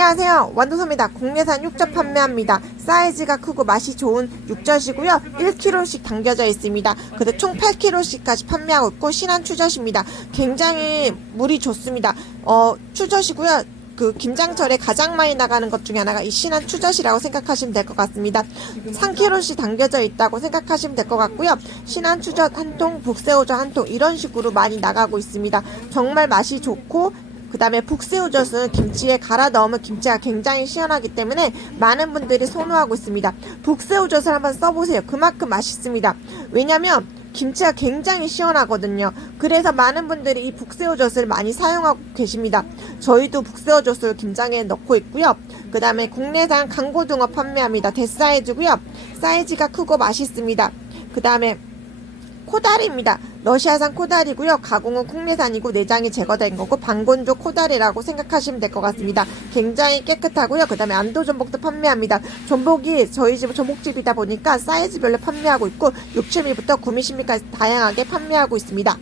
안녕하세요. 완도섬이다. 국내산 육젓 판매합니다. 사이즈가 크고 맛이 좋은 육젓이고요. 1kg씩 담겨져 있습니다. 근데 총 8kg씩까지 판매하고 있고 신한 추젓입니다. 굉장히 물이 좋습니다. 어, 추젓이고요. 그 김장철에 가장 많이 나가는 것 중에 하나가 이 신한 추젓이라고 생각하시면 될 것 같습니다. 3kg씩 담겨져 있다고 생각하시면 될 것 같고요. 신한 추젓 한 통, 북새우젓 한 통 이런 식으로 많이 나가고 있습니다. 정말 맛이 좋고 그 다음에 북새우젓은 김치에 갈아 넣으면 김치가 굉장히 시원하기 때문에 많은 분들이 선호하고 있습니다. 북새우젓을 한번 써보세요. 그만큼 맛있습니다. 왜냐면 김치가 굉장히 시원하거든요. 그래서 많은 분들이 이 북새우젓을 많이 사용하고 계십니다. 저희도 북새우젓을 김장에 넣고 있고요. 그 다음에 국내산 강고등어 판매합니다. 대사이즈고요. 사이즈가 크고 맛있습니다. 그 다음에 코다리입니다. 러시아산 코다리고요. 가공은 국내산이고 내장이 제거된 거고 방건조 코다리라고 생각하시면 될 것 같습니다. 굉장히 깨끗하고요. 그 다음에 안도 전복도 판매합니다. 전복이 저희 집 전복집이다 보니까 사이즈별로 판매하고 있고 6, 7미부터 9미, 10미까지 다양하게 판매하고 있습니다.